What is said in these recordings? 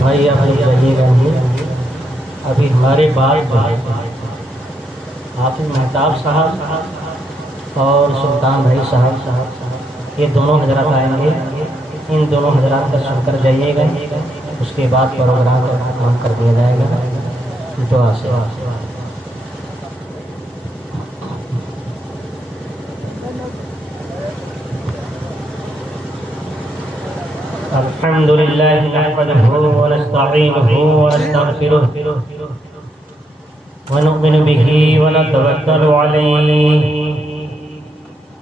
بھائی آپ لوگ جائیے گا نہیں، ابھی ہمارے بعد جو ہے حافظ مہتاب صاحب اور سلطان بھائی صاحب یہ دونوں حضرات آئیں گے، ان دونوں حضرات کا سن کر جائیے گا، اس کے بعد پروگرام کا اہتمام کر دیا جائے گا دعا سے۔ الحمد لله نحمده ونستعينه ونستغفره ونؤمن به ونتوكل عليه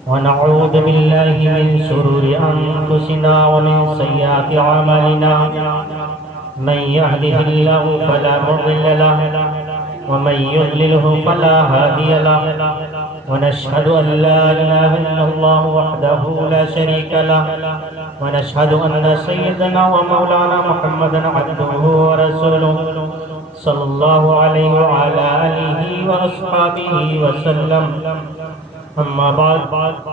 ونعوذ بالله من شرور أنفسنا ومن سيئات أعمالنا من يهده الله فلا مضل له ومن يضلله فلا هادي له ونشهد أن لا إله إلا الله وحده لا شريك له ونشهد أن سيدنا ومولانا محمدا عبده ورسوله صلى الله عليه وعلى آله وأصحابه وسلم أما بعد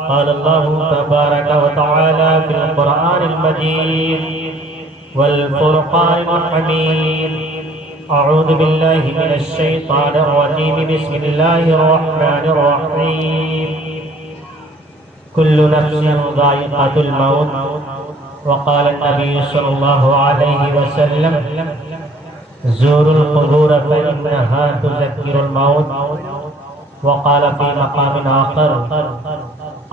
قال الله تبارك وتعالى في القرآن المجيد والفرقان الحميد أعوذ بالله من الشيطان الرجيم بسم الله الرحمن الرحيم كل نفس ذائقة الموت وقال النبي صلى الله عليه وسلم زوروا القبور فإنها تذكر الموت وقال في مقام آخر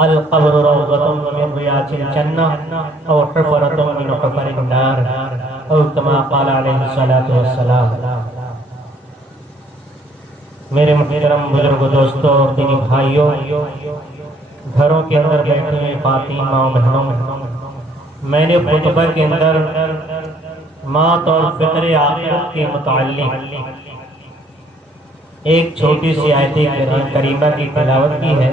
القبر روضة من رياض الجنة أو حفرة من حفر النار أو كما قال عليه الصلاة والسلام۔ میرے محترم بزرگ دوستوں، دینی بھائیوں، گھروں کے اندر بیٹھے ہوئے خواتین ماں بہنوں، میں نے خطبہ کے اندر موت اور فکر آخرت کے متعلق ایک چھوٹی سی آیت کریمہ کی تلاوت کی ہے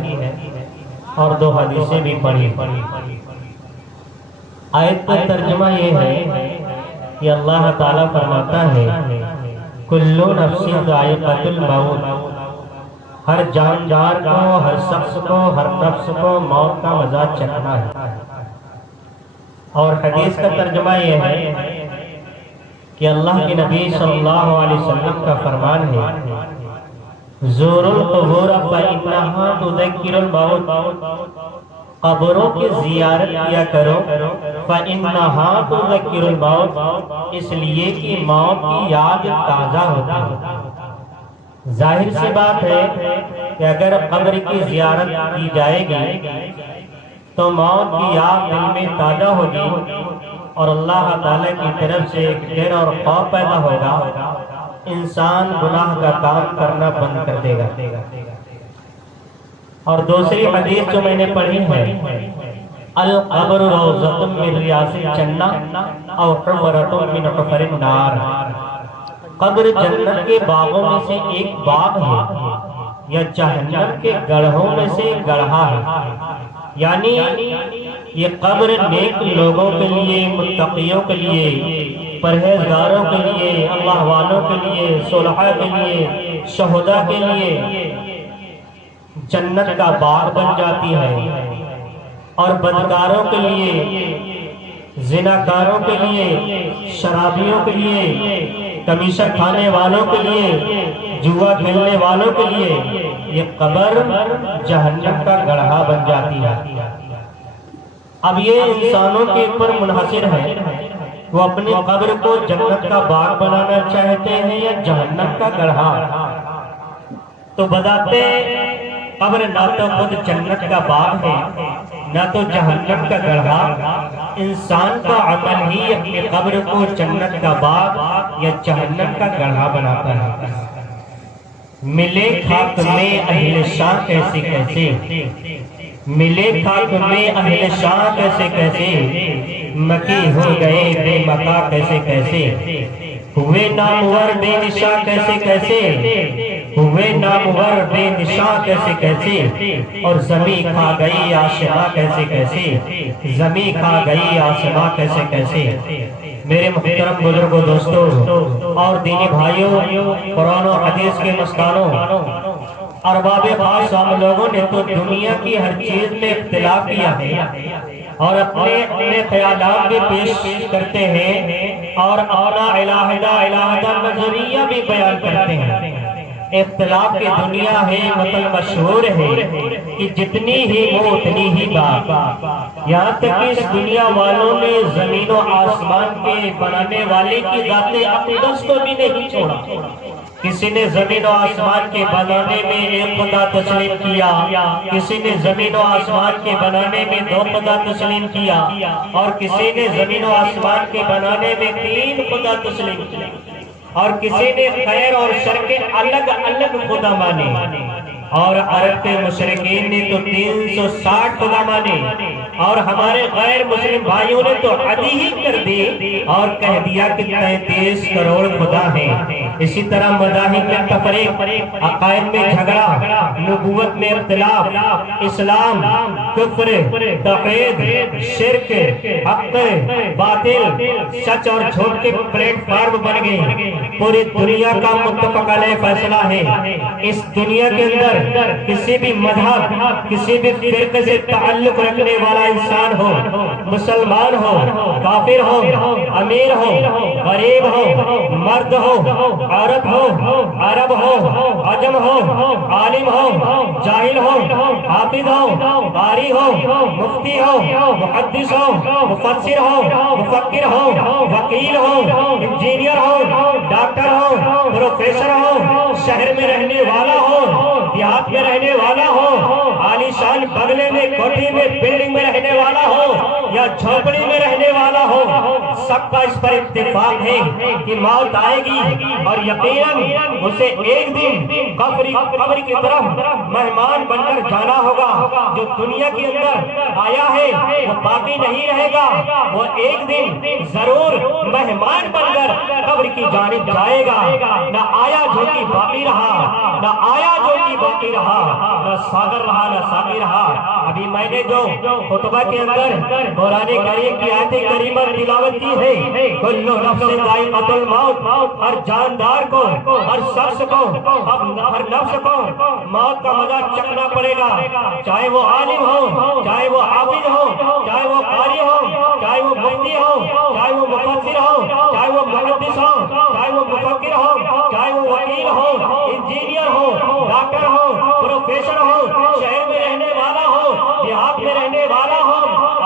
اور 2 حدیثیں بھی پڑھی۔ آیت کا ترجمہ یہ ہے کہ اللہ تعالیٰ فرماتا ہے کل نفس ذائقۃ الموت، ہر جاندار کو، ہر شخص کو، ہر نفس کو موت کا مزہ چکھنا ہے۔ اور حدیث کا ترجمہ یہ ہے کہ اللہ کے نبی صلی اللہ علیہ وسلم کا فرمان ہے زوروا القبور فإنها تذکر الموت، قبروں کی زیارت کیا کرو، فإنها تذکر الموت، اس لیے کہ موت کی یاد تازہ ہوتی ہے۔ ظاہر سی بات ہے کہ اگر قبر کی زیارت کی جائے گی تو موت کی یاد دل میں تازہ ہوگی اور اللہ تعالیٰ کی طرف سے ایک ڈر اور خوف پیدا ہوگا، انسان گناہ کا کام کرنا بند کر دے گا۔ اور دوسری حدیث جو میں نے پڑھی ہے القبر روضۃ من ریاض الجنہ او حفرۃ من حفر النار، قبر جنت کے باغوں میں سے ایک باغ ہے یا جہنم کے گڑھوں میں سے گڑھا ہے، یعنی یہ قبر نیک لوگوں کے لیے، متقیوں کے لیے، پرہیزگاروں کے لیے، اللہ والوں کے لیے، صلحاء کے لیے، شہداء کے لیے جنت کا باغ بن جاتی ہے، اور بدکاروں کے لیے، زناکاروں کے لیے، شرابیوں کے لیے، کمیشہ کھانے والوں کے لیے، جوا کھیلنے والوں کے لیے یہ قبر جہنم کا گڑھا بن جاتی ہے۔ اب یہ انسانوں کے اوپر منحصر ہے، وہ اپنی قبر کو جنت کا باغ بنانا چاہتے ہیں یا جہنم کا گڑھا۔ تو بتاتے قبر نہ تو خود جنت کا باغ ہے نہ تو جہنم کا گڑھا، انسان کا عمل ہی اپنی قبر کو جنت کا باغ یا جہنم کا گڑھا بناتا ہے۔ ملے خاک میں اہل شان کیسے کیسے، ملے خاک میں اہل شان کیسے کیسے، مکی ہو گئے بے مقا کیسے کیسے، ہوئے نامور بے نشاں کیسے کیسے، ہوئے نامور بے نشاں کیسے کیسے، اور زمین کھا گئی آسماں کیسے کیسے، زمین کھا گئی آسماں کیسے کیسے۔ میرے محترم بزرگوں، دوستوں اور دینی بھائیوں، قرآن و حدیث کے مستانوں، ارباب خاص ہم لوگوں نے تو دنیا کی ہر چیز میں اختلاف کیا ہے، اور اپنے خیالات بھی پیش کرتے ہیں اور اپنا علیحدہ نظریہ بھی بیان کرتے ہیں۔ اختلاف کی دنیا ہے، مطلب مشہور ہے کہ جتنی ہی وہ اتنی ہی بات۔ یہاں تک کہ اس دنیا والوں نے زمین و آسمان کے بنانے والے کی ذات اقدس کو بھی نہیں چھوڑا۔ کسی نے زمین و آسمان کے بنانے میں ایک خدا تسلیم کیا، کسی نے زمین و آسمان کے بنانے میں دو خدا تسلیم کیا، اور کسی نے زمین و آسمان کے بنانے میں تین خدا تسلیم کیا، اور کسی نے خیر اور شر کے الگ الگ خدا مانے۔ اور عرب کے مشرکین نے تو 360 خدا مانے، اور ہمارے غیر مسلم بھائیوں نے تو حد ہی کر دی اور کہہ دیا کہ 33 کروڑ خدا ہیں۔ اسی طرح مذاہب میں تفریق، عقائد میں جھگڑا، نبوت میں اختلاف، اسلام، کفر، توحید، شرک، حق، باطل، سچ اور جھوٹ کے پلیٹ فارم بن گئے۔ پوری دنیا کا متفق علیہ فیصلہ ہے، اس دنیا کے اندر کسی بھی مذہب، کسی بھی فرقے سے تعلق رکھنے والا انسان ہو، مسلمان ہو، کافر ہو، امیر ہو، غریب ہو، مرد ہو، عورت ہو، عرب ہو، عجم ہو، عالم ہو، جاہل ہو، حافظ ہو، قاری ہو، مفتی ہو، محدث ہو، مفسر ہو، مفکر ہو، وکیل ہو، انجینئر ہو، ڈاکٹر ہو، پروفیسر ہو، شہر میں رہنے والا ہو، دیہات میں رہنے والا ہو، عالی شان بنگلے میں، کوٹھی میں، بلڈنگ میں رہنے والا ہو یا جھوپڑی میں رہنے والا ہو، سب کا اس پر اتفاق ہے کہ موت آئے گی، اور یقیناً اسے ایک دن قبر کی طرف مہمان بن کر جانا ہوگا۔ جو دنیا کے اندر آیا ہے وہ باقی نہیں رہے گا، وہ ایک دن ضرور مہمان بن کر قبر کی جانب جائے گا۔ نہ آیا جو کہ باقی رہا، نہ آیا جو کہ باقی رہا، نہ ساگر رہا نہ ساقی رہا۔ ابھی میں نے جو خطبہ کے اندر قرآن کریم کی آیت کریمہ تلاوت کی ہے، کل نفس ذائقۃ الموت، ہر جاندار کو، ہر شخص کو، ہر نفس کو موت کا مزہ چکھنا پڑے گا، چاہے وہ عالم ہو، چاہے وہ حافظ ہو، چاہے وہ قاری ہو، چاہے وہ مفتی ہو، چاہے وہ مفسر ہو، چاہے وہ محدث ہو، چاہے وہ مفکر ہو، چاہے وہ وکیل ہو، انجینئر ہو، ڈاکٹر ہو، پروفیسر ہو، شہر میں رہنے والا ہو، دیہات میں رہنے والا ہو،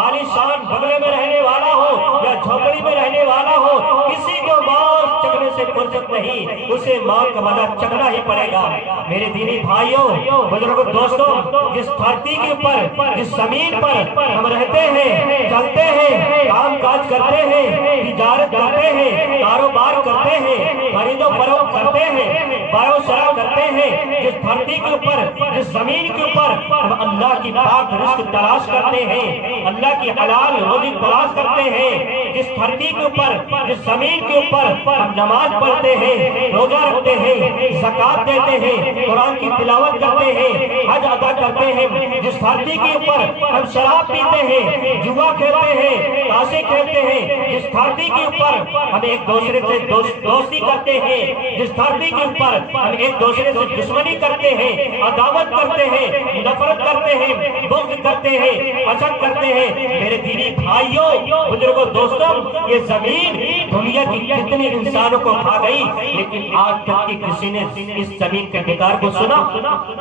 عالی شان بنگلے میں رہنے والا ہو یا جھوپڑی میں رہنے والا ہو، کسی کو موت چکھنے سے فرصت نہیں، اسے موت کا مزہ چکھنا ہی پڑے گا۔ میرے دینی بھائیوں، بزرگوں، دوستوں، جس دھرتی کے اوپر، جس زمین پر ہم رہتے ہیں، چلتے ہیں، کام کاج کرتے ہیں، تجارت کرتے ہیں، کاروبار کرتے ہیں، خرید و فروخت کرتے ہیں، بائع و شراء کرتے ہیں، جس دھرتی کے اوپر، جس زمین کے اوپر ہم اللہ کی پاک رزق تلاش کرتے ہیں، اللہ کی حلال روزی تلاش کرتے ہیں، جس دھرتی کے اوپر، جس زمین کے اوپر ہم نماز پڑھتے ہیں، روزہ رکھتے ہیں، زکوٰۃ دیتے ہیں، قرآن کی تلاوت کرتے ہیں، حج ادا کرتے ہیں، جس دھرتی کے اوپر ہم شراب پیتے ہیں، جوا کھیلتے ہیں، تاشے کھیلتے ہیں، جس دھرتی کے اوپر ہم ایک دوسرے سے دوستی کرتے ہیں، جس دھرتی کے اوپر ہم ایک دوسرے سے دشمنی کرتے ہیں، عداوت کرتے ہیں، نفرت کرتے ہیں، بغض کرتے ہیں، حسد کرتے ہیں۔ میرے دینی بھائیوں، بزرگوں، دوستوں، یہ زمین دنیا کی کتنے انسانوں کو کھا گئی، لیکن آج تک کی کسی نے اس زمین کے ٹھکار کو سنا؟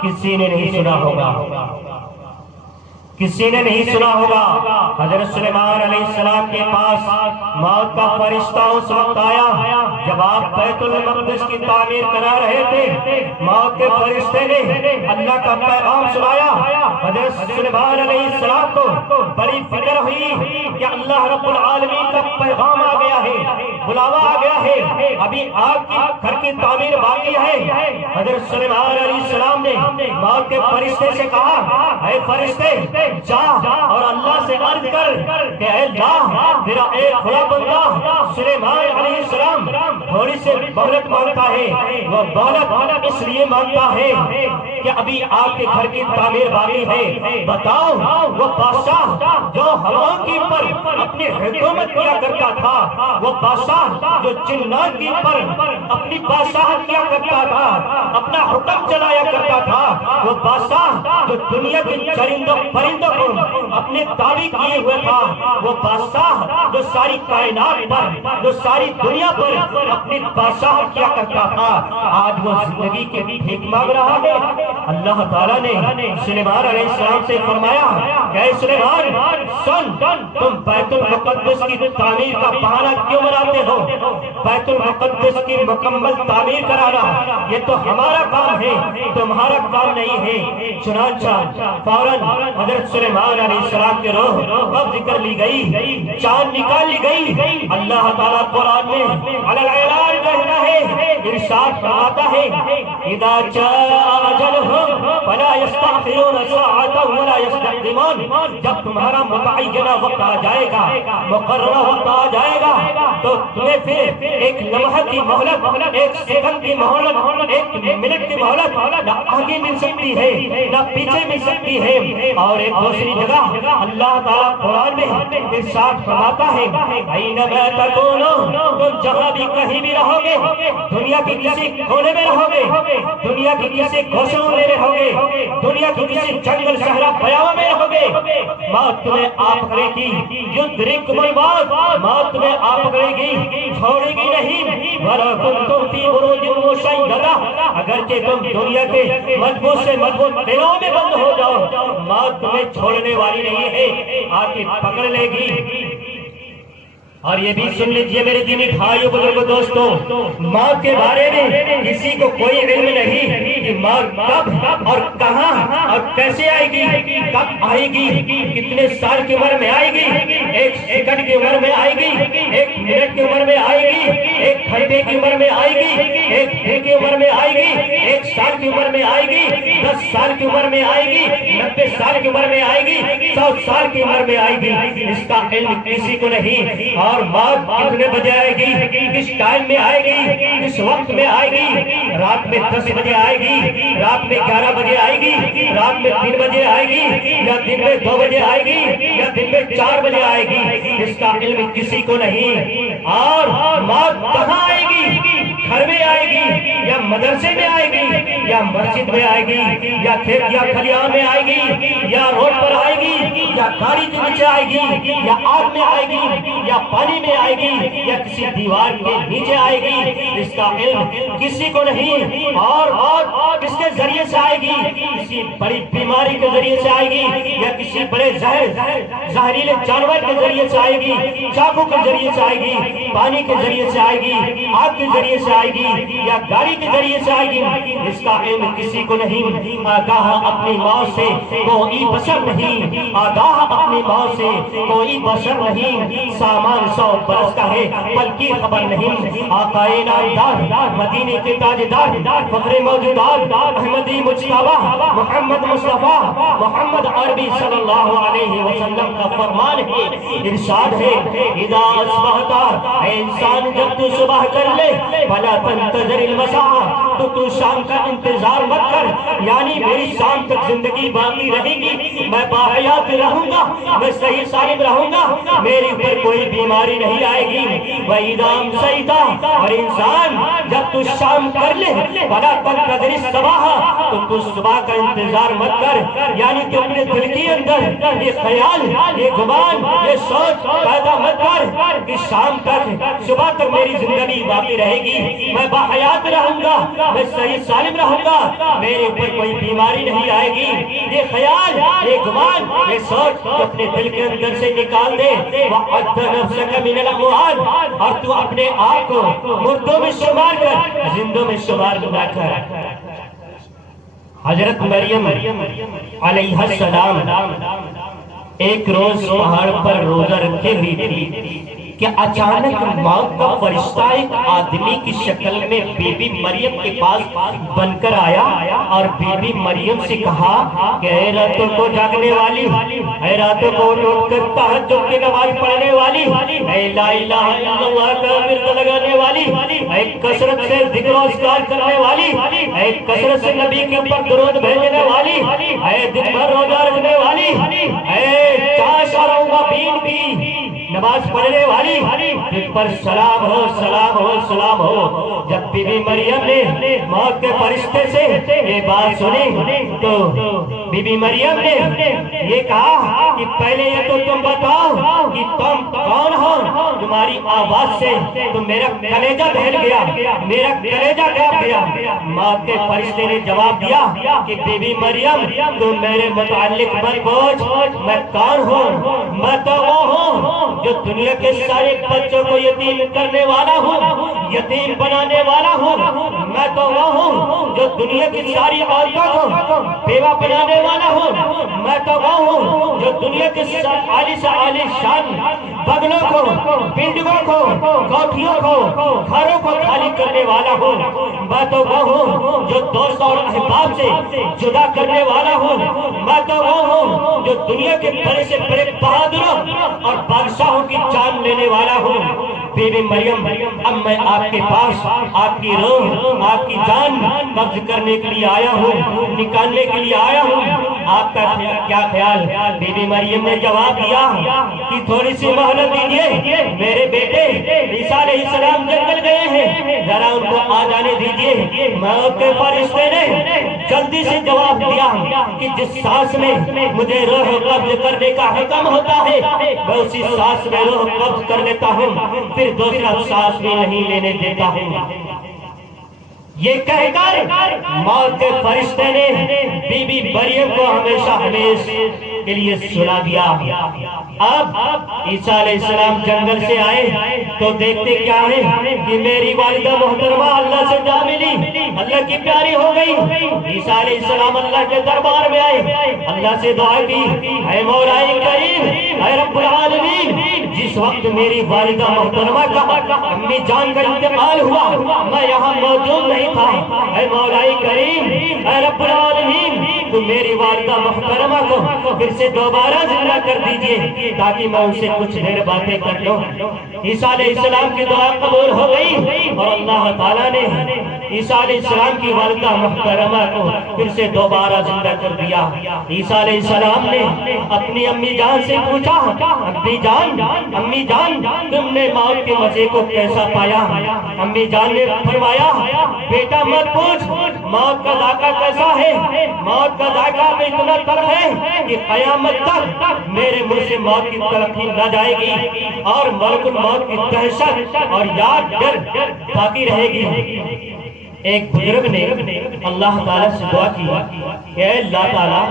کسی نے نہیں سنا ہوگا، کسی نے نہیں سنا ہوگا۔ حضرت سلیمان علیہ السلام کے پاس موت کا فرشتہ اس وقت آیا جب آپ بیت المقدس کی تعمیر کرا رہے تھے۔ موت کے فرشتے نے اللہ کا پیغام سنایا۔ حضرت سلیمان علیہ السلام کو بڑی فکر ہوئی کہ اللہ رب العالمین کا پیغام آ گیا ہے، بلاوا آ گیا ہے، ابھی آپ کی گھر کی تعمیر باقی ہے۔ حضرت سلیمان علیہ السلام نے موت کے فرشتے سے کہا، اے فرشتے، جا اور اللہ سے عرض کر کہ اے اللہ، تیرا ایک بڑا بندہ سلیمان علیہ السلام تھوڑی سے مہلت مانگتا ہے، وہ مہلت اس لیے مانگتا ہے کہ ابھی آپ کے گھر کی تعمیر باقی ہے۔ بتاؤ وہ بادشاہ جو ہواؤں کے اوپر اپنی حکومت کیا کرتا تھا، وہ بادشاہ جو جنات کے اوپر اپنی بادشاہت کیا کرتا تھا، اپنا حکم چلایا کرتا تھا، وہ بادشاہ جو دنیا کے چرندوں پرندوں کو اپنے تابع کیے ہوئے تھا، وہ بادشاہ جو ساری کائنات پر، جو ساری دنیا پر اپنی بادشاہت کیا کرتا تھا، آج وہ زندگی کے بھیک مانگ رہا ہے۔ اللہ تعالیٰ نے سلیمان علیہ السلام سے فرمایا کہ اے سلیمان سن، تم بیت المقدس کی تعمیر کا بہانہ کیوں بناتے ہو؟ بیت المقدس کی مکمل تعمیر کرانا یہ تو ہمارا کام ہے، تمہارا کام نہیں ہے۔ چنانچہ فوراً حضرت سلیمان علیہ السلام کے روح قبض کر لی گئی، جان نکال لی گئی۔ اللہ تعالیٰ قرآن میں علی الاعلان کہتا ہے، ارشاد فرماتا ہے اذا جاء اجلهم فلا يستأخرون ساعة ولا يستقدمون، جب تمہارا متعینہ وقت آ جائے گا، مقررہ وقت آ جائے گا، تو تمہیں پھر ایک لمحہ کی مہلت، ایک سیکنڈ کی مہلت، ایک منٹ کی مہلت نہ آگے مل سکتی ہے نہ پیچھے مل سکتی ہے۔ اور ایک دوسری جگہ اللہ تعالیٰ قرآن میں ارشاد فرماتا ہے اینما تکونوا، تم جہاں بھی کہیں بھی رہو گے، دنیا کی کسی کونے میں رہو گے، دنیا کی کسی گوشوں میں رہو گے، دنیا کی کسی جنگل صحرا بیاباں میں رہو گے، موت تمہیں آ پکڑے گی، یدرککم الموت، موت تمہیں آ پکڑے گی، چھوڑے گی نہیں۔ وَلَوْ كُنْتُمْ فِي بُرُوجٍ مُّشَيَّدَةٍ، اگرچہ تم دنیا کے مضبوط سے مضبوط قلعوں میں بند ہو جاؤ، موت تمہیں چھوڑنے والی نہیں ہے، آ کے پکڑ لے گی۔ اور یہ بھی سن لیجئے میرے دینی بھائیو بزرگو دوستو، موت کے بارے میں کسی کو کوئی علم نہیں کہ موت کب اور کہاں اور کیسے آئے گی، کب آئے گی، کتنے سال کی عمر میں آئے گی، ایک سیکنڈ کی عمر میں آئے گی، ایک منٹ کی عمر میں آئے گی، ایک گھنٹے کی عمر میں آئے گی، ایک دن کی عمر میں آئے گی، ایک سال کی عمر میں آئے گی، 10 سال کی عمر میں آئے گی، 90 سال کی عمر میں آئے گی، 100 سال کی عمر میں آئے گی، اس کا علم کسی کو نہیں۔ اور موت کتنے بجے آئے گی، کس ٹائم میں آئے گی، کس وقت میں آئے گی، رات میں 10 بجے آئے گی، رات میں 11 بجے آئے گی، رات میں 3 بجے آئے گی، یا دن میں 2 بجے آئے گی، یا دن میں 4 بجے آئے گی، اس کا علم کسی کو نہیں۔ اور موت کہاں آئے گی، گھر میں آئے گی یا مدرسے میں آئے گی یا مسجد میں آئے گی یا کھیت یا کھلیان میں آئے گی یا روڈ پر آئے گی یا گاڑی کے نیچے آئے گی یا آگ میں آئے گی یا پانی میں آئے گی یا کسی دیوار کے نیچے آئے گی، اس کا علم کسی کو نہیں۔ اور کس کے ذریعے سے آئے گی، کسی بڑی بیماری کے ذریعے سے آئے گی یا کسی بڑے زہریلے جانور کے ذریعے سے آئے گی، چاقو کے ذریعے سے آئے گی، پانی کے ذریعے سے آئے گی، آگ کے ذریعے سے آئے گی یا گاڑی کے ذریعے سے آئے گی، اس کا علم کسی کو نہیں۔ آگاہ اپنی موت سے کوئی بشر نہیں، آگاہ اپنی موت سے کوئی بشر نہیں۔ سامان 100 برس کا ہے بلکہ خبر نہیں۔ آقا نامدار، مدینے کے تاجدار، فخر موجودات، احمدی مجتبی محمد مصطفیٰ محمد عربی صلی اللہ علیہ وسلم کا فرمان ہے، ارشاد ہے اذا اصبحت، اے انسان جب تو صبح کر لے، فلا تنتظر المساء، تو شام کا انتظار مت کر، یعنی میری شام تک زندگی باقی رہے گی، میں باحیات رہوں گا، میں صحیح سالم رہوں گا، میری اوپر کوئی بیماری نہیں آئے گی۔ وَإِذَا أَمْسَيْتَ، اور انسان جب تو شام کر لے، فلا تنتظر الصباح، تو صبح کا انتظار مت کر، یعنی تو اپنے دل کے اندر یہ خیال، یہ گمان، یہ سوچ پیدا مت کر کہ شام تک، صبح تک میری زندگی باقی رہے گی، میں باحیات رہوں گا، میں صحیح سالم رہوں گا، میرے اوپر کوئی بیماری نہیں آئے گی۔ یہ خیال، یہ گمان، یہ سوچ تو اپنے دل کے اندر سے نکال دے۔ وَعَدَّ نَفْسَكَ مِنَ الْأَمْوَاتِ، اور تو اپنے آپ کو مردوں میں شمار کر، زندوں میں شمار نہ کر۔ حضرت مریم علیہ السلام ایک روز پہاڑ پر روزہ رکھے ہوئی تھی کہ اچانک موت کا فرشتہ ایک آدمی کی شکل میں بی بی مریم کے پاس بن کر آیا اور بی بی مریم سے کہا کہ اے راتوں کو جاگنے والی، اے راتوں کو اٹھ کر تہجد کی نماز پڑھنے والی، اے لا الہ الا اللہ کا ورد لگانے والی، اے کثرت سے ذکر و اذکار کرنے والی، اے کثرت سے نبی کے اوپر درود بھیجنے والی، اے دن بھر روزہ رکھنے والی، اے چاش اور اوابین کی نماز پڑھنے والی، جن پر سلام ہو سلام ہو سلام ہو۔ جب بی بی مریم نے موت کے فرشتے سے یہ بات سنی تو بی بی مریم نے یہ کہا کہ پہلے یہ تو تم بتاؤ کہ تم کون ہو، تمہاری آواز سے تو میرا کلیجہ دہل گیا، میرا کلیجہ کانپ گیا۔ موت کے فرشتے نے جواب دیا کہ بی بی مریم تم میرے متعلق مت پوچھ، میں کون ہوں، میں تو وہ ہوں جو دنیا کے سارے بچوں کو یتیم کرنے والا ہوں، یتیم بنانے والا ہوں، میں تو وہ ہوں جو دنیا کی ساری عورتوں کو بیوہ بنانے والا ہوں، میں تو وہ ہوں جو دنیا کے عالی سے عالی شان بغلوں کو، بلڈنگوں کو، کوٹھیوں کو، گھروں کو خالی کرنے والا ہوں، میں تو وہ ہوں جو دوست اور احباب سے جدا کرنے والا ہوں، میں تو وہ ہوں جو دنیا کے بڑے سے بڑے بہادروں اور بادشاہوں کی جان لینے والا ہوں۔ بی بی مریم اب میں آپ کے پاس آپ کی روح، آپ کی جان قبض کرنے کے لیے آیا ہوں، نکالنے کے لیے آیا ہوں، آپ کا کیا خیال؟ بی بی مریم نے جواب دیا کہ تھوڑی سی مہلت دیجئے، میرے بیٹے عیسیٰ علیہ السلام جنگل گئے ہیں، ذرا ان کو آ جانے دیجئے۔ موت کے فرشتے نے جلدی سے جواب دیا کہ جس سانس میں مجھے روح قبض کرنے کا حکم ہوتا ہے میں اسی سانس میں روح قبض کر لیتا ہوں، پھر دوسرا سانس بھی نہیں لینے دیتا ہوں۔ یہ کہہ کر موت کے فرشتے نے بی بی مریم کو ہمیشہ کے لیے سنا دیا۔ اب عیسیٰ علیہ السلام جنگل سے آئے تو دیکھتے کیا ہے کہ میری والدہ محترمہ اللہ سے جا ملی، اللہ کی پیاری ہو گئی۔ عیسیٰ علیہ السلام اللہ کے دربار میں آئے، اللہ سے دعا کی، اے مولا کریم، اے رب العالمین، جس وقت میری والدہ محترمہ کا امی جان کا انتقال ہوا میں یہاں موجود نہیں تھا، اے مولا کریم، اے رب العالمین، تو میری والدہ محترمہ کو پھر سے دوبارہ زندہ کر دیجئے تاکہ میں ان سے کچھ دیر باتیں کر لوں۔ عیسیٰ علیہ السلام کی دعا قبول ہو گئی اور اللہ تعالیٰ نے عیسیٰ علیہ السلام کی والدہ محترمہ کو پھر سے دوبارہ زندہ کر دیا۔ عیسیٰ علیہ السلام نے اپنی امی جان سے پوچھا، امی جان تم نے موت کے مزے کو کیسا پایا؟ امی جان نے فرمایا، بیٹا مت پوچھ، موت کا ذائقہ کیسا ہے، موت کا ذائقہ میں اتنا تلخ ہے کہ قیامت تک میرے منہ سے موت کی تلخی نہ جائے گی اور ملک الموت کی دہشت اور یاد ڈر باقی رہے گی۔ ایک بزرگ نے اللہ تعالیٰ سے دعا کی کہ اے اللہ تعالیٰ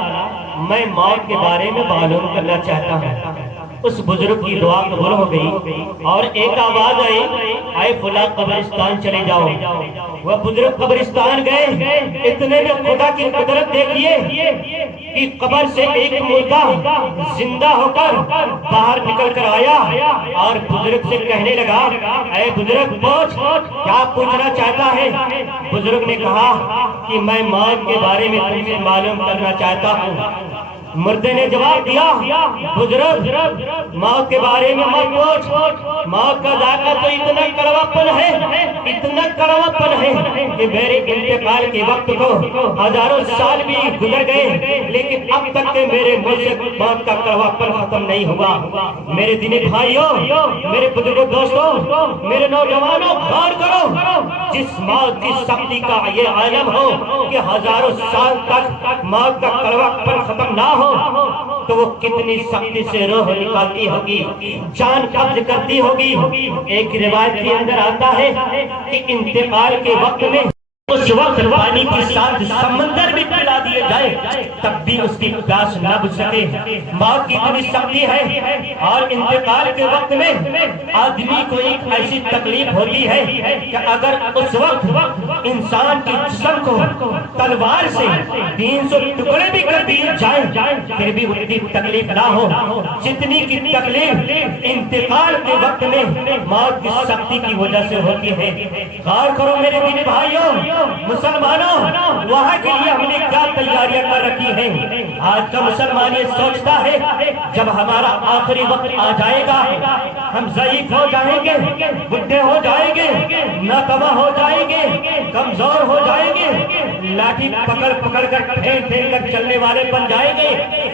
میں موت کے بارے میں معلوم کرنا چاہتا ہوں۔ اس بزرگ کی دعا قبول ہو گئی اور ایک آواز آئی، اے فلاں قبرستان چلے جاؤ۔ وہ بزرگ قبرستان گئے، اتنے میں خدا کی قدرت دیکھیے کہ قبر سے ایک مردہ زندہ ہو کر باہر نکل کر آیا اور بزرگ سے کہنے لگا، اے بزرگ پوچھ، کیا پوچھنا چاہتا ہے؟ بزرگ نے کہا کہ میں موت کے بارے میں تم سے معلوم کرنا چاہتا ہوں۔ مردے نے جواب دیا، بزرگ موت کے بارے میں مت پوچھ، موت کا ذائقہ تو اتنا کڑواپن ہے، اتنا کڑواپن ہے کہ میرے انتقال کے وقت کو ہزاروں سال بھی گزر گئے لیکن اب تک کہ میرے منہ سے موت کا کڑواپن ختم نہیں ہوا۔ میرے دینی بھائیوں، میرے بزرگوں، دوستوں، میرے نوجوانوں، غور کرو، جس موت کی سختی کا یہ عالم ہو کہ ہزاروں سال تک موت کا کڑواپن ختم نہ ہو تو وہ کتنی سختی سے روح نکالتی ہوگی، جان قبض کرتی ہوگی۔ ایک روایت کے اندر آتا ہے کہ انتقال کے وقت میں اس وقت پانی کے ساتھ سمندر بھی پلا دیے جائے تب بھی بھی اس کی پیاس نہ بجھ سکے۔ موت کی اتنی سختی ہے اور انتقال کے وقت میں آدمی کو ایک ایسی تکلیف ہوتی ہے کہ اگر اس وقت انسان کے جسم کو تلوار سے 300 ٹکڑے بھی کر دیے جائیں پھر بھی اتنی تکلیف نہ ہو جتنی کی تکلیف انتقال کے وقت میں موت کی سختی کی وجہ سے ہوتی ہے۔ غور کرو میرے دینی بھائیوں، مسلمانوں، وہاں کے لیے ہم نے کیا تیاریاں کر رکھی ہیں۔ آج کا مسلمان یہ سوچتا ہے جب ہمارا آخری وقت آ جائے گا ہم ضعیف ہو جائیں گے، بڈھے ہو جائیں گے، ناتواں ہو جائیں گے، کمزور ہو جائیں گے، لاٹھی پکڑ پکڑ کر پھینک پھینک کر چلنے والے بن جائیں گے،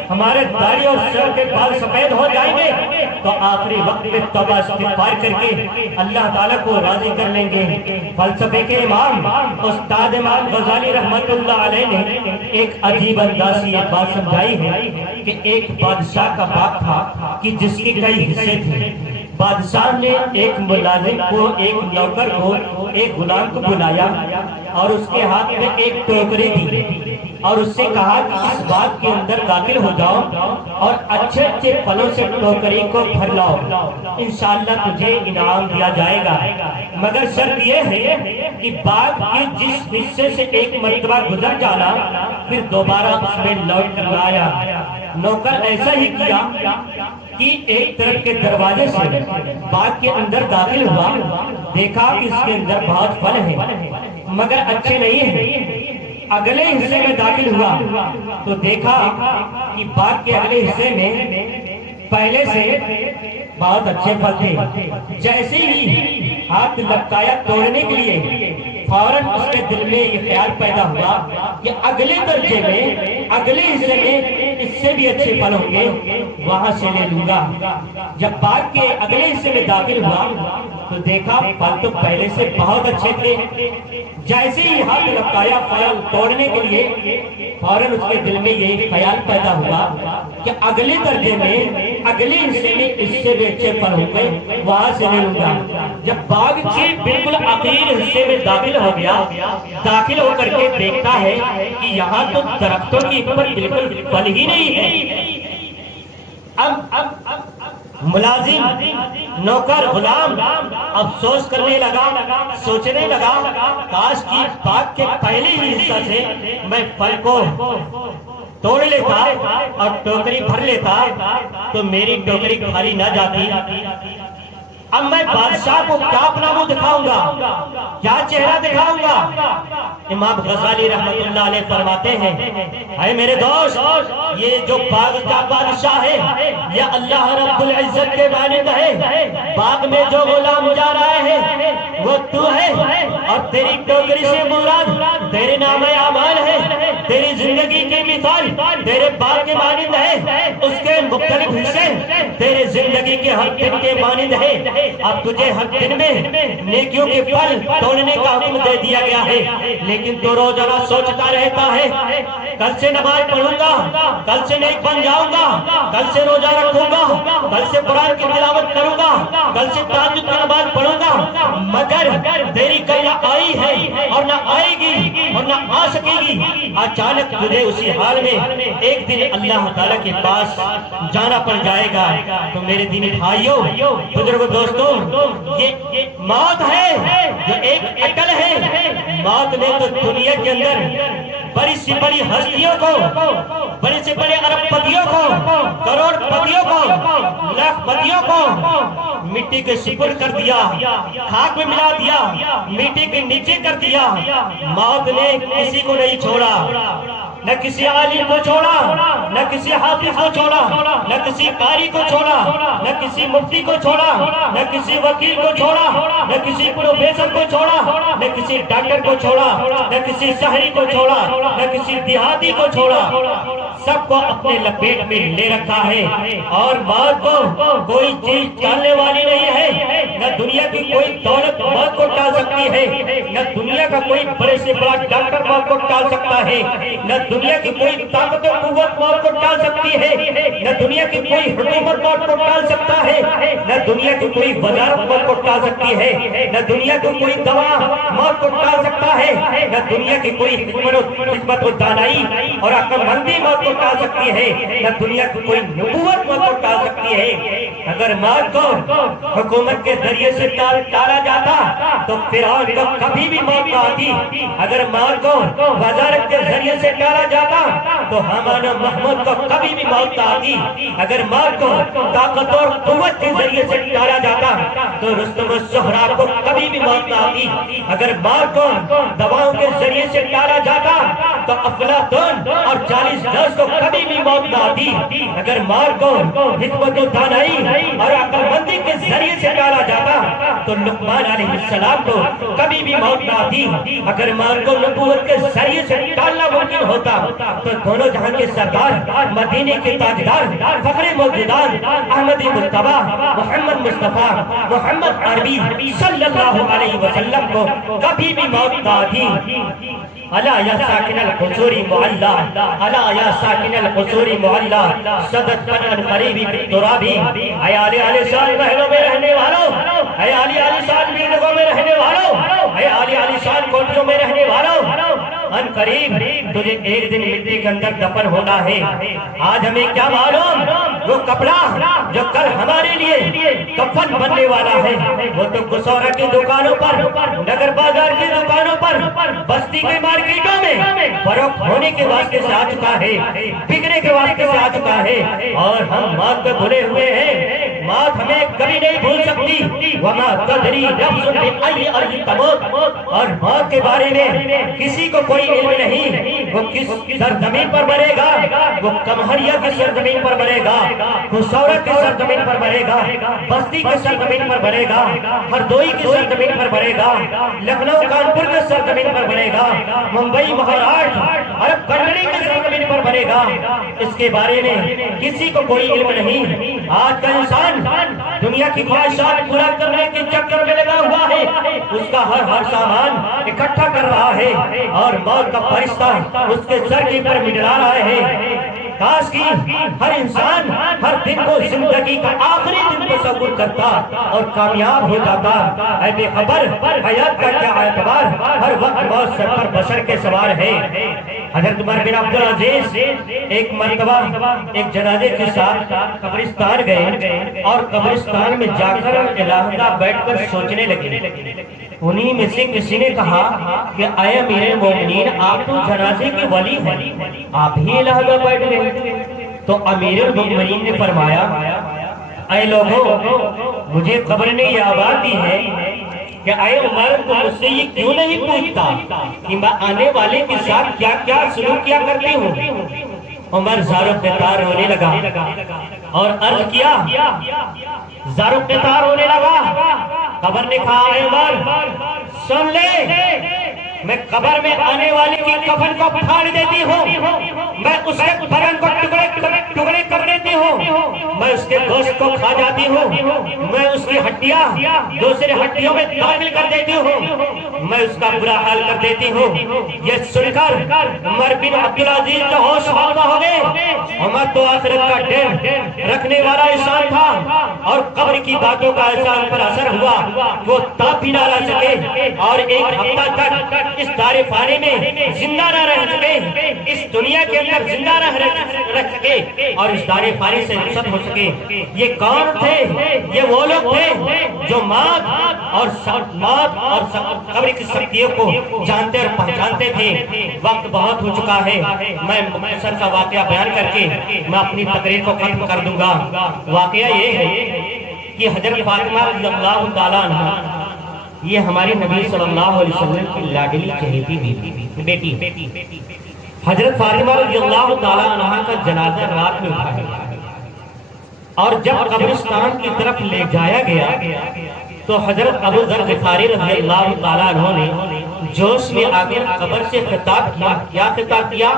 ہمارے داڑھی اور سر کے بال سفید ہو جائیں گے، تو آخری وقت میں توبہ استغفار کر کے اللہ تعالیٰ کو راضی کر لیں گے۔ فلسفے کے امام استاد امام غزالی رحمت اللہ علیہ نے ایک عجیب انداز سے یہ بات سمجھائی ہے کہ ایک بادشاہ کا باغ تھا کہ جس کے کئی حصے تھے۔ بادشاہ نے ایک ملازم کو، ایک نوکر کو، ایک غلام کو بلایا اور اس کے ہاتھ میں ایک ٹوکری دی اور اس سے کہا کہ اس باغ کے اندر داخل ہو جاؤ اور اچھے اچھے پھلوں سے ٹوکری کو بھر لاؤ، انشاءاللہ تجھے انعام دیا جائے گا، مگر شرط یہ ہے کہ باغ کے جس حصے سے ایک مرتبہ گزر جانا پھر دوبارہ اس میں لوٹ کر آیا۔ نوکر ایسا ہی کیا کہ ایک طرف کے دروازے سے باغ کے اندر داخل ہوا، دیکھا کہ اس کے اندر بہت پھل ہیں مگر اچھے نہیں ہیں۔ اگلے حصے میں داخل ہوا تو دیکھا کہ باغ کے اگلے حصے میں پہلے سے بہت اچھے پھل تھے۔ جیسے ہی ہاتھ لپکایا توڑنے کے لیے فوراً اس کے دل میں یہ خیال پیدا ہوا کہ اگلے درجے میں، اگلے حصے میں اس سے بھی اچھے پھل ہوں گے، وہاں سے لے لوں گا۔ جب باغ کے اگلے حصے میں داخل ہوا تو دیکھا پھل تو پہلے سے بہت اچھے تھے۔ جیسے ہی ہاتھ لپکایا پھل توڑنے کے لیے فوراً اس کے دل میں یہ خیال پیدا ہوا کہ اگلے درجے میں، اگلے حصے میں اس سے بھی اچھے پھل ہوں گے، وہاں سے لے لوں گا۔ جب باغ کے بالکل آخری حصے میں داخل ہو گیا، داخل ہو کر کے دیکھتا ہے کہ یہاں تو درختوں کے اوپر بالکل پھل ہی نہیں ہے۔ اب ملازم، نوکر، غلام افسوس کرنے لگا، سوچنے لگا کاش کی باغ کے پہلے ہی حصہ سے میں پھل کو توڑ لیتا اور ٹوکری بھر لیتا تو میری ٹوکری خالی نہ جاتی۔ اب میں بادشاہ کو کیا اپنا منہ دکھاؤں گا، کیا چہرہ دکھاؤں گا؟ امام غزالی رحمت اللہ علیہ فرماتے ہیں، اے میرے دوست، یہ جو باغ کا بادشاہ ہے یہ اللہ رب العزت کے مانند ہے۔ باغ میں جو غلام جا رہا ہے وہ تو ہے اور تیری ٹوکری سے مراد تیرے نام اعمال ہے، تیری زندگی کی مثال تیرے باغ کے مانند ہے، اس کے مختلف حصے تیرے زندگی کے ہر دن کے مانند ہے۔ اب تجھے ہر دن میں نیکیوں کے پھل توڑنے کا حکم دے دیا گیا ہے، لیکن تو روزانہ سوچتا رہتا ہے کل سے نماز پڑھوں گا، کل سے نیک بن جاؤں گا، کل سے روزہ رکھوں گا، کل سے قرآن کی تلاوت کروں گا، کل سے تہجد کی نماز پڑھوں گا، مگر تیری کل نہ آئی ہے اور نہ آئے گی اور نہ آ سکے گی۔ اچانک تجھے اسی حال میں ایک دن اللہ تعالیٰ کے پاس جانا پڑ جائے گا۔ تو میرے دینی بھائیوں، بزرگ دوستوں، یہ موت ہے جو ایک اٹل ہے۔ موت نے تو دنیا کے اندر بڑی سی بڑی ہستیوں کو، بڑے سے بڑے ارب پتیوں کو، کروڑ پتیوں کو، لاکھ پتیوں کو مٹی کے سپرد کر دیا، خاک میں ملا دیا، مٹی کے نیچے کر دیا۔ موت نے کسی کو نہیں چھوڑا، نہ کسی عالم کو چھوڑا، نہ کسی حافظ کو چھوڑا، نہ کسی قاری کو چھوڑا، نہ کسی مفتی کو چھوڑا، نہ کسی وکیل کو چھوڑا، نہ کسی پروفیسر کو چھوڑا، نہ کسی ڈاکٹر کو چھوڑا، نہ کسی شہری کو چھوڑا، نہ کسی دیہاتی کو چھوڑا، سب کو اپنے لپیٹ میں لے رکھا ہے۔ اور موت کو کوئی چیز ٹالنے والی نہیں ہے، نہ دنیا کی کوئی دولت موت کو ٹال سکتی ہے، نہ دنیا کا کوئی بڑے سے بڑا ڈاکٹر موت کو ٹال سکتا ہے، نہ دنیا کی کوئی طاقت و قوت موت کو ٹال سکتی ہے، نہ دنیا کی کوئی حکومت موت کو ٹال سکتا ہے، نہ دنیا کی کوئی وزارت موت کو ٹال سکتی ہے، نہ دنیا کی کوئی دوا موت کو ٹال سکتا ہے، نہ دنیا کی کوئی حکمت و دانائی اور عقل مندی موت کو ٹال سکتی ہے، نہ دنیا کی کوئی نبوت موت کو ٹال سکتی ہے۔ اگر موت کو حکومت کے ذریعے سے ٹالا جاتا تو فرعون کو کبھی بھی موت نہ آتی، اگر موت کو وزارت کے ذریعے سے ٹالا جاتا تو حامان و محمود کو کبھی بھی موت نہ آتی، اگر موت کو طاقت اور قوت کے ذریعے سے ٹالا جاتا تو رستم و سہراب کو کبھی بھی موت نہ آتی، اگر موت کو دواؤں کے ذریعے سے ٹالا جاتا تو افلاطون اور 40 دس کو کبھی بھی موت نہ آتی، اگر موت کو حکمت و دانائی اور عقل مندی کے ذریعے سے ٹالا جاتا تو لقمان علیہ السلام کو کبھی بھی موت نہ آتی، اگر موت کو نبوت کے ذریعے سے ٹالنا ممکن ہوتا تو دونوں جہاں کے سردار، مدینے کے تاجدار، فخر موجودات، احمدی مصطفیٰ، محمد مصطفیٰ، محمد عربی صلی اللہ علیہ وسلم کو کبھی بھی موت نہ آتی۔ الا یا ساکن القصور معلا، الا یا ساکن القصور معلا، صدت فنان قریبی ترابی، اے آلی علی شان محلوں میں رہنے والوں، اے آلی علی شان بیردگوں میں رہنے والوں، اے آلی علی شان کوٹھیوں میں رہنے والوں، ان قریب تجھے ایک دن مٹی کے اندر دفن ہونا ہے۔ آج ہمیں کیا معلوم وہ کپڑا جو کل ہمارے لیے کفن بننے والا ہے وہ تو گسورہ کی دکانوں پر، نگر بازار کی دکانوں پر، بستی کے مارکیٹوں میں فروخت ہونے کے واسطے سے آ چکا ہے، بکنے کے واسطے سے آ چکا ہے، اور ہم موت پہ بھولے ہوئے ہیں۔ موت ہمیں کبھی نہیں بھول سکتی، وما تدری نفس بأی ارض تموت، اور موت کے بارے میں کسی کو کوئی علم نہیں، وہ کس سرزمین پر مرے گا، وہ کمہریہ کی سرزمین پر مرے گا، خسورہ کی سرزمین پر مرے گا، بستی کی سرزمین پر مرے گا، ہردوئی کی سرزمین پر مرے گا، لکھنؤ کانپور کی سرزمین پر مرے گا، ممبئی مہاراشٹر عرب کنڈی کی سرزمین پر مرے گا، اس کے بارے میں کسی کو کوئی علم نہیں۔ آج کا انسان دنیا کی خواہشات پورا کرنے کے چکر میں لگا ہوا ہے، اس کا ہر سامان اکٹھا کر رہا ہے اور موت کا فرشتہ اس کے سر کے پر منڈلا رہا ہے۔ کاش کی ہر انسان ہر دن کو زندگی کا آخری دن تصور کرتا اور کامیاب ہو جاتا۔ اے بے خبر حیات کا کیا اعتبار، ہر وقت موت سر پر بشر کے سوار ہے۔ حضرت عمر بن عبدالعزیز ایک مرتبہ ایک جنازے کے ساتھ قبرستان گئے اور قبرستان میں جا کر علیحدہ بیٹھ کر سوچنے لگے۔ انہی میں سے کسی نے کہا کہ اے امیر المومنین، آپ تو جنازے کے ولی ہیں، آپ ہی علیحدہ بیٹھ گئے۔ تو امیر المومنین نے فرمایا، اے لوگوں، مجھے خبر نے یہ آواز دی ہے کہ اے عمر، تو مجھ سے یہ کیوں نہیں پوچھتا کہ میں آنے والے کے ساتھ کیا کیا سلوک کیا کرتی ہوں۔ عمر زار و قطار رونے لگا اور عرض کیا، زار و قطار رونے لگا۔ قبر نے کہا، اے عمر سن لے، میں قبر میں آنے والے کی کفن کو پھاڑ دیتی ہوں، میں اس کے بدن کو ٹکڑے کر دیتی ہوں، میں اس کے گوشت کو کھا جاتی ہوں، میں اس کی ہڈیاں دوسرے ہڈیوں میں داخل کر دیتی ہوں، میں اس کا برا حال کر دیتی ہوں۔ یہ سن کر عمر بن عبدالعزیز کا ہوش بھاگا ہو گئے۔ عمر تو آخرت کا ڈر رکھنے والا انسان تھا اور قبر کی باتوں کا ایسا ان پر اثر ہوا وہ تاب بھی نہ رہ سکے اور ایک ہفتہ تک اس دار فانی میں زندہ نہ رہ سکے، اس دنیا کے اندر زندہ نہ رہ سکے اور اس دار فانی سے رخصت ہو سکے۔ یہ کون تھے؟ یہ وہ لوگ تھے جو موت اور قبر کی سختیوں کو جانتے اور پہچانتے تھے۔ وقت بہت ہو چکا ہے، میں مختصر سا واقعہ بیان کر کے میں اپنی تقریر کو ختم کر دوں گا۔ واقعہ یہ ہے کہ حضرت فاطمہ رضی اللہ تعالیٰ عنہ، یہ ہمارے نبی صلی اللہ علیہ وسلم کی لاڈلی چہیتی بیٹی حضرت فاطمہ رضی اللہ تعالیٰ عنہ کا جنازہ رات میں اٹھایا اور جب قبرستان کی طرف لے جایا گیا تو حضرت ابو ذر غفاری رضی اللہ تعالیٰ عنہ نے جوش میں آگے قبر سے خطاب کیا۔ کیا خطاب کیا؟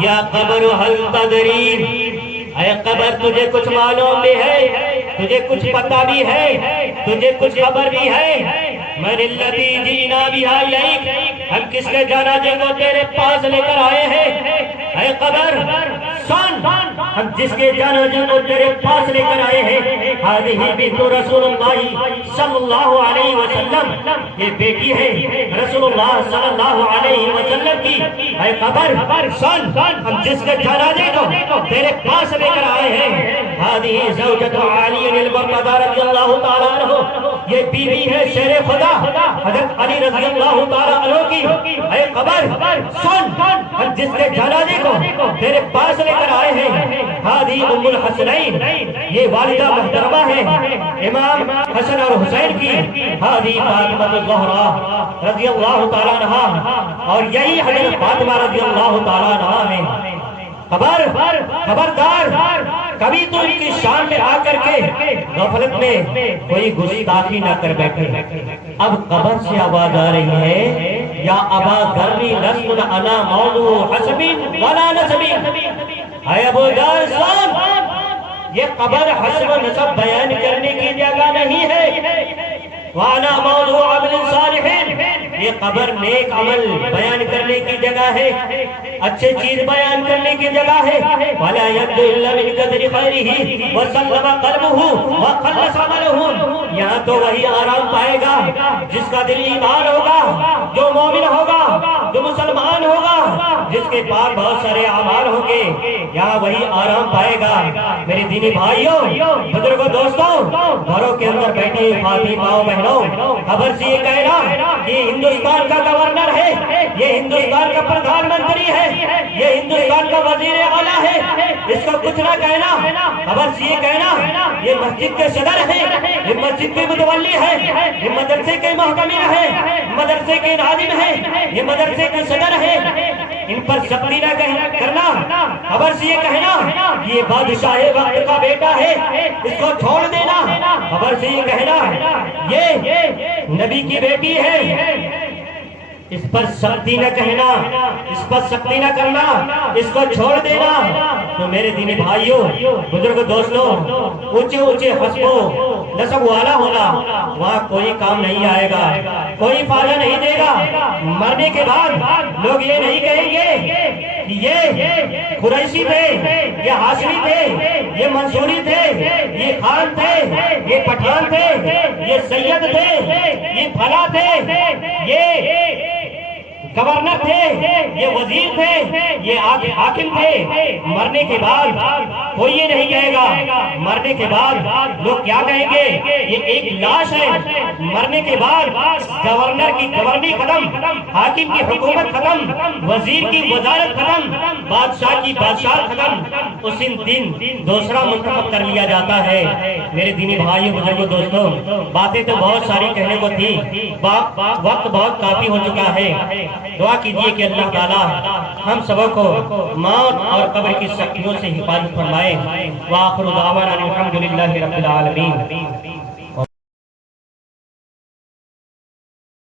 یا قبر حل تدری، اے قبر تجھے کچھ معلوم بھی ہے، تجھے کچھ پتہ بھی ہے تجھے کچھ خبر بھی ہے؟ من الذی جئنا بہا الیک، ہم کس کے جنازے کو تیرے پاس لے کر آئے ہیں؟ اے قبر سن، ہم جس کے جنازے کو تیرے پاس لے کر آئے ہیں، ہذہ بنت رسول اللہ صلی اللہ علیہ وسلم، یہ بیٹی ہے رسول اللہ صلی اللہ علیہ وسلم کی۔ اے قبر سن، ہم جس کے جنازے کو تیرے پاس لے کر آئے ہیں، ہذہ زوجۃ علی المرتضی رضی اللہ تعالیٰ عنہ، یہ بیوی ہے شیر خدا حضرت علی رضی اللہ تعالیٰ عنہ کی۔ اے قبر سن، ہم جس کے جنازے کو تیرے پاس لے کر آئے ہیں، ہادی ام الحسنین، یہ والدہ محترمہ ہے امام حسن اور حسین کی، ہادی فاطمہ الزہرا رضی اللہ تعالیٰ عنہ، اور یہی حضرت فاطمہ رضی اللہ تعالیٰ عنہ ہے۔ خبردار، کبھی تو ان کی شان میں آ کر کے غفلت میں کوئی گستاخی نہ کر بیٹھے۔ اب قبر سے آواز آ رہی ہے، یا ابا ذر لست انا موضوع حسب ولا نسب، اے ابو ذر سن، یہ قبر حسب و نسب بیان کرنے کی جگہ نہیں ہے، وانا موضوع عمل صالح، یہ قبر نیک عمل بیان کرنے کی جگہ ہے، اچھے چیز بیان کرنے کی جگہ ہے۔ وَلَا يَبْدُ إِلَّا مِنْ قَدْرِ خَيْرِهِ وَسَلَّمَ قَلْبُهُ وَخَلَّصَ عَمَلُهُ، یہاں تو وہی آرام پائے گا جس کا دل ایمان ہوگا، جو مومن ہوگا، جو مسلمان ہوگا، جس کے پاس بہت سارے اعمال ہوں گے، یہاں وہی آرام پائے گا۔ میرے دینی بھائیوں، بزرگوں، دوستوں، گھروں کے اندر بیٹھے فاطمی ماؤں بہنوں، خبر سے یہ کہنا یہ ہندوستان کا گورنر ہے، یہ ہندوستان کا پردھان منتری ہے، یہ ہندوستان کا وزیر اعلیٰ ہے، اس کو کچھ نہ کہنا۔ خبر سے یہ کہنا یہ مسجد کے صدر ہے، یہ مسجد کے متولی ہے، یہ مدرسے کے محتمل ہے، مدرسے کے ناظم ہے، یہ مدرسے کے صدر ہے، ان پر سختی نہ کرنا۔ خبر سے یہ کہنا یہ بادشاہ وقت کا بیٹا ہے، اس کو چھوڑ دینا۔ خبر سے یہ کہنا یہ نبی کی بیٹی ہے، اس پر سختی نہ کہنا، اس پر سختی نہ کرنا، اس کو چھوڑ دینا۔ تو میرے دینی بھائیوں، بزرگ دوستوں، اونچے اونچے حسب و نسب والا ہونا وہاں کوئی کام نہیں آئے گا، کوئی فائدہ نہیں دے گا۔ مرنے کے بعد لوگ یہ نہیں کہیں گے کہ یہ قریشی تھے، یہ ہاشمی تھے، یہ منصوری تھے، یہ خان تھے، یہ پٹھان تھے، یہ سید تھے، یہ فلاں تھے، یہ گورنر تھے، یہ وزیر تھے، یہ حاکم تھے۔ مرنے کے بعد کوئی یہ نہیں کہے گا، مرنے کے بعد لوگ کیا کہیں گے یہ ایک لاش ہے۔ مرنے کے بعد گورنر کی گورنی ختم، حاکم کی حکومت ختم، وزیر کی وزارت ختم، بادشاہ کی بادشاہت ختم، اسی دن دوسرا منتخب کر لیا جاتا ہے۔ میرے دینی بھائیوں، بزرگوں، دوستوں، باتیں تو بہت ساری کہنے کو تھی، وقت بہت کافی ہو چکا ہے۔ دعا کیجئے کہ اللہ تعالیٰ ہم سبوں کو موت اور قبر کی سختیوں سے حفاظت فرمائے۔ وآخر دعوانا الحمدللہ رب العالمین۔